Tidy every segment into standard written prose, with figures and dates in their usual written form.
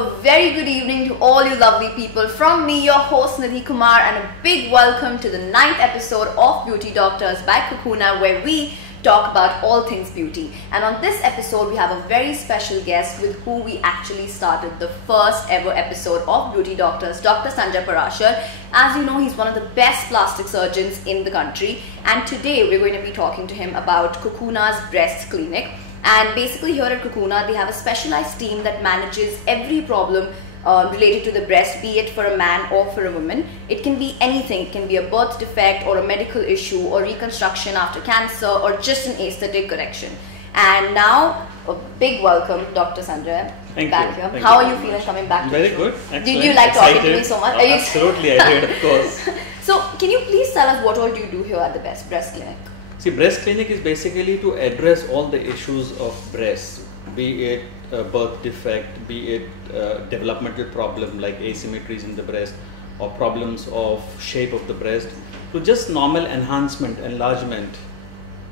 A very good evening to all you lovely people. From me, your host Nidhi Kumar, and a big welcome to the 9th episode of Beauty Doctors by Cocoona, where we talk about all things beauty. And on this episode, we have a very special guest with who we actually started the first ever episode of Beauty Doctors, Dr. Sanjay Parashar. As you know, he's one of the best plastic surgeons in the country, and today we're going to be talking to him about Cocoona's breast clinic. And basically here at Cocoona, they have a specialized team that manages every problem related to the breast, be it for a man or for a woman. It can be anything. It can be a birth defect or a medical issue or reconstruction after cancer or just an aesthetic correction. And now, a big welcome, Dr. Sanjay. Thank back you. here. Thank How you are you feeling coming back to Very the show? good. Excellent. Did you like talking to me so much? Oh, absolutely, I did, of course. So, can you please tell us what all do you do here at the breast clinic? See, breast clinic is basically to address all the issues of breast, be it a birth defect, be it a developmental problem like asymmetries in the breast or problems of shape of the breast, to just normal enhancement, enlargement.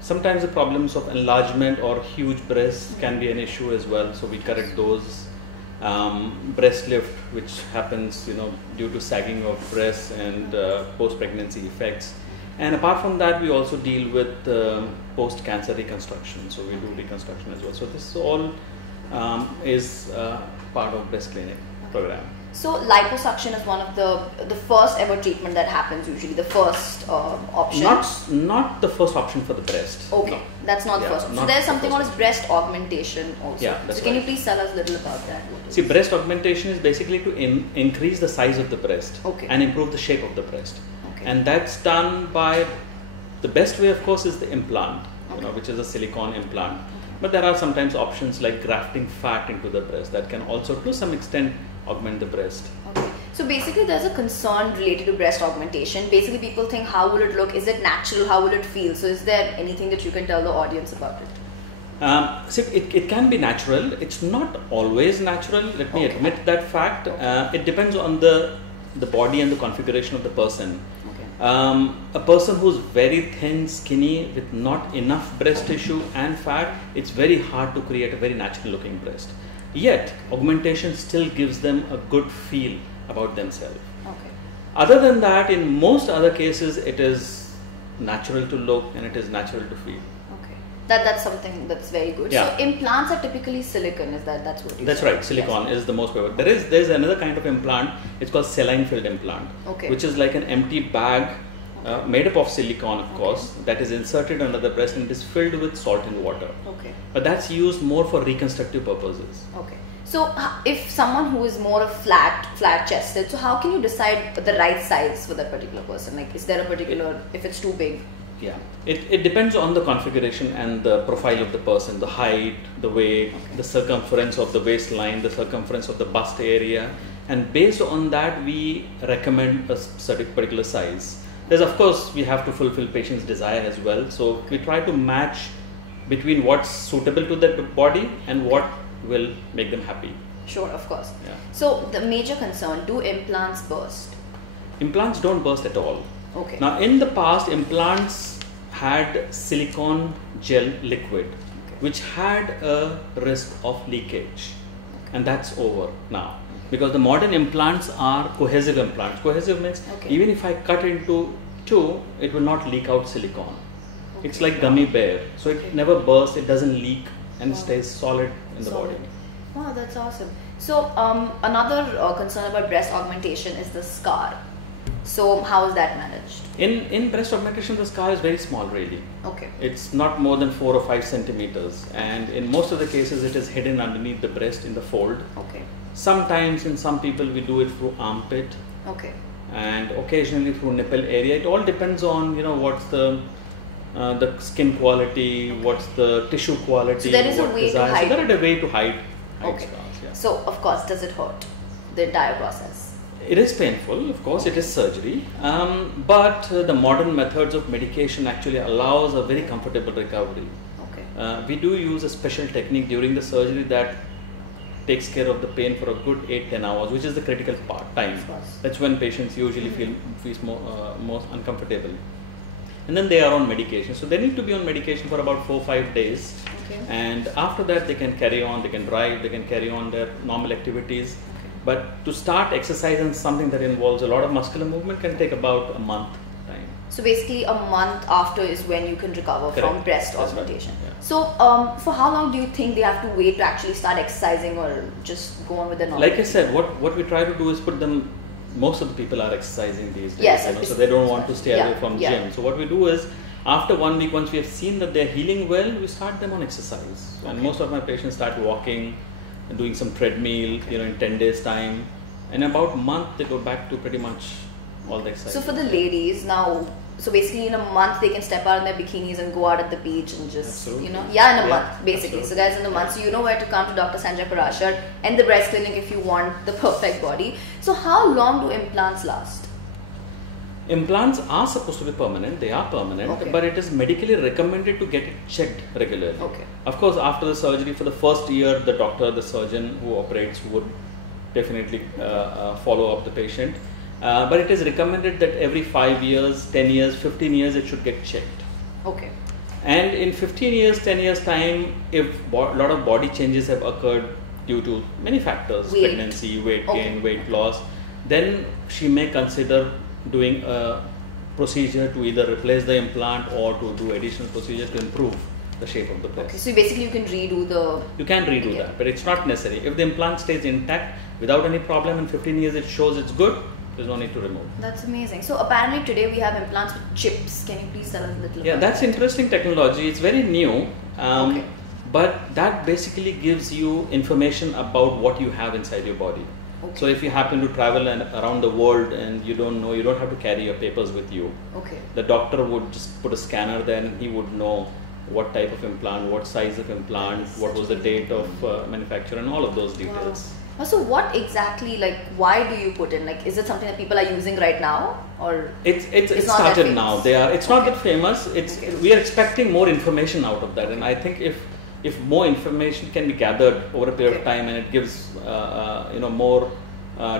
Sometimes the problems of enlargement or huge breasts can be an issue as well, so we correct those. Breast lift, which happens due to sagging of breasts and post-pregnancy effects. And apart from that, we also deal with post-cancer reconstruction, so we do reconstruction as well. So this all is part of breast clinic program. So liposuction is one of the first ever treatment that happens usually, the first option? Not the first option for the breast. Okay, no. That's not the first one. So there's something called as breast augmentation also. Yeah, that's so can right. you please tell us a little about that? See, breast augmentation is basically to increase the size of the breast and improve the shape of the breast. And that's done by, the best way of course is the implant, which is a silicone implant. But there are sometimes options like grafting fat into the breast that can also to some extent augment the breast. Okay. So basically there's a concern related to breast augmentation. Basically people think, how will it look? Is it natural? How will it feel? So is there anything that you can tell the audience about it? So it can be natural. It's not always natural. Let me admit that fact. It depends on the body and the configuration of the person. A person who's very thin, skinny, with not enough breast tissue and fat, it's very hard to create a very natural looking breast. Yet, augmentation still gives them a good feel about themselves. Other than that, in most other cases, it is natural to look and it is natural to feel. That's something that's very good. Yeah. So implants are typically silicone, that's what you That's said? right, silicone is the most prevalent. There's another kind of implant, it's called saline filled implant, which is like an empty bag made up of silicone, of course, that is inserted under the breast and it is filled with salt and water. But that's used more for reconstructive purposes. So if someone who is more flat chested, so how can you decide the right size for that particular person? Like, is there a particular, if it's too big? Yeah, it depends on the configuration and the profile of the person, the height, the weight, the circumference of the waistline, the circumference of the bust area, and based on that we recommend a certain particular size. There's, of course, we have to fulfill patient's desire as well, so we try to match between what's suitable to the body and what will make them happy. Sure, of course. Yeah. So the major concern, do implants burst? Implants don't burst at all. Now, in the past, implants had silicone gel liquid, which had a risk of leakage, and that's over now because the modern implants are cohesive implants. Cohesive means even if I cut into two, it will not leak out silicone. It's like gummy bear, so it never bursts, it doesn't leak, and stays solid in the body. Wow, that's awesome. So another concern about breast augmentation is the scar. So how is that managed? In breast augmentation, the scar is very small really. It's not more than 4 or 5 centimeters, and in most of the cases it is hidden underneath the breast in the fold. Sometimes in some people we do it through armpit. And occasionally through nipple area. It all depends on what's the skin quality, what's the tissue quality. So there is a way to hide. So there is a way to hide scars. Yeah. So of course, does it hurt, the entire process? It is painful, of course, it is surgery, but the modern methods of medication actually allows a very comfortable recovery. We do use a special technique during the surgery that takes care of the pain for a good 8-10 hours, which is the critical time. That's when patients usually feel most uncomfortable. And then they are on medication. So they need to be on medication for about 4-5 days. And after that they can carry on, they can drive, they can carry on their normal activities. But to start exercise and something that involves a lot of muscular movement can take about a month time. So basically a month after is when you can recover from breast That's augmentation. right. Yeah. So for how long do you think they have to wait to actually start exercising or just go on with the normal? Like I said, what we try to do is put them, most of the people are exercising these days, Yes, so they don't want to stay away from yeah. gym. So what we do is, after 1 week, once we have seen that they're healing well, we start them on exercise. And most of my patients start walking and doing some treadmill, in 10 days time. And about a month, they go back to pretty much all the exercise. So for the ladies now, so basically in a month they can step out in their bikinis and go out at the beach and just, Absolutely. in a Yeah, month basically. absolutely. So guys, in a month, so you know where to come to Dr. Sanjay Parashar and the breast clinic if you want the perfect body. So how long do implants last? Implants are supposed to be permanent, they are permanent, Okay. but it is medically recommended to get it checked regularly. Okay. Of course, after the surgery, for the first year, the doctor, the surgeon who operates would definitely follow up the patient. But it is recommended that every 5 years, 10 years, 15 years, it should get checked. Okay. And in 15 years, 10 years time, if a lot of body changes have occurred due to many factors, Weight. pregnancy, weight Okay. gain, weight loss, then she may consider doing a procedure to either replace the implant or to do additional procedure to improve the shape of the breast. Okay. So basically you can redo the... You can redo Yeah. that, but it's not necessary. If the implant stays intact without any problem in 15 years it shows it's good, there's no need to remove. That's amazing. So apparently today we have implants with chips. Can you please tell us a little Yeah, about that's that? interesting technology. It's very new. Okay. But that basically gives you information about what you have inside your body. Okay. So if you happen to travel around the world and you don't know, you don't have to carry your papers with you. Okay. The doctor would just put a scanner there and he would know what type of implant, what size of implant, what was the date of manufacture and all of those details. Wow. So what exactly, like, why do you put in? Like, is it something that people are using right now, or It's not that started famous? now. It's not Okay. that famous. Okay. We are expecting more information out of that, and I think if more information can be gathered over a period of Okay. time and it gives more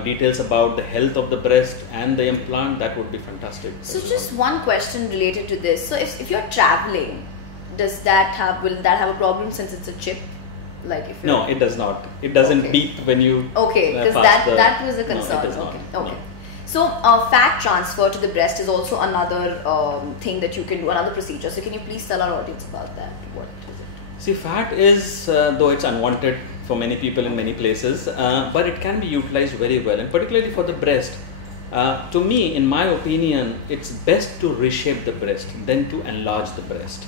details about the health of the breast and the implant, that would be fantastic. So just one question related to this. So if you're traveling, will that have a problem since it's a chip? Like if No, it does not. It doesn't Okay. beep when you Okay, because pass that was a No, concern. it does not. Okay. No. Okay. So fat transfer to the breast is also another thing that you can do, another procedure. So can you please tell our audience about that? What is it? See, fat is, though it's unwanted for many people in many places, but it can be utilized very well, and particularly for the breast. To me, in my opinion, it's best to reshape the breast than to enlarge the breast.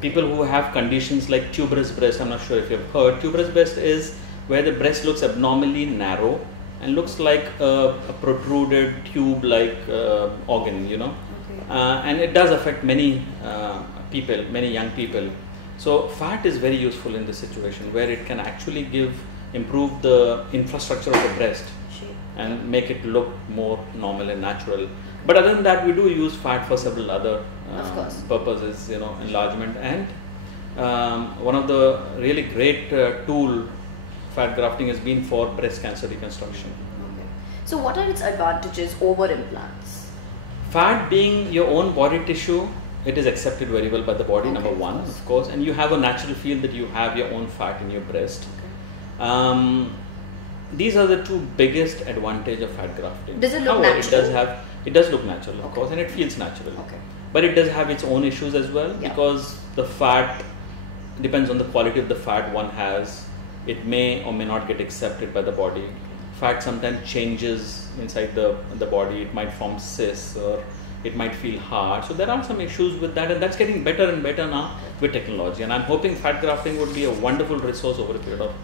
People who have conditions like tuberous breast, I'm not sure if you've heard, tuberous breast is where the breast looks abnormally narrow and looks like a protruded tube-like organ, Okay. and it does affect many people, many young people. So fat is very useful in this situation where it can actually improve the infrastructure of the breast Shape. and make it look more normal and natural. But other than that, we do use fat for several other Of course. purposes, enlargement, and one of the really great tool fat grafting has been for breast cancer reconstruction. Okay. So what are its advantages over implants? Fat being your own body tissue, it is accepted very well by the body, Okay, number of one, course. of course, and you have a natural feel that you have your own fat in your breast. Okay. These are the two biggest advantage of fat grafting. Does it look However, natural? It does look natural, of Okay. course, and it feels natural. Okay. But it does have its own issues as well, Yeah. because the fat depends on the quality of the fat one has. It may or may not get accepted by the body. Fat sometimes changes inside the body. It might form cysts or it might feel hard. So there are some issues with that, and that's getting better and better now with technology. And I'm hoping fat grafting would be a wonderful resource over a period of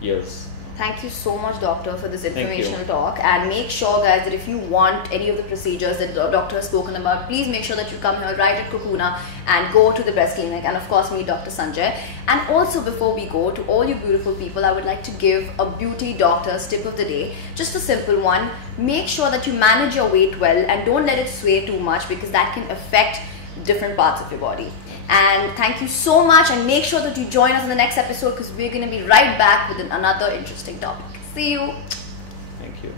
years. Thank you so much, doctor, for this you. informational talk. And make sure, guys, that if you want any of the procedures that the doctor has spoken about, please make sure that you come here right at Cocoona and go to the breast clinic and, of course, meet Dr. Sanjay. And also, before we go, to all you beautiful people, I would like to give a beauty doctor's tip of the day. Just a simple one. Make sure that you manage your weight well and don't let it sway too much, because that can affect different parts of your body. And thank you so much, and make sure that you join us in the next episode, because we're going to be right back with another interesting topic. See you. Thank you.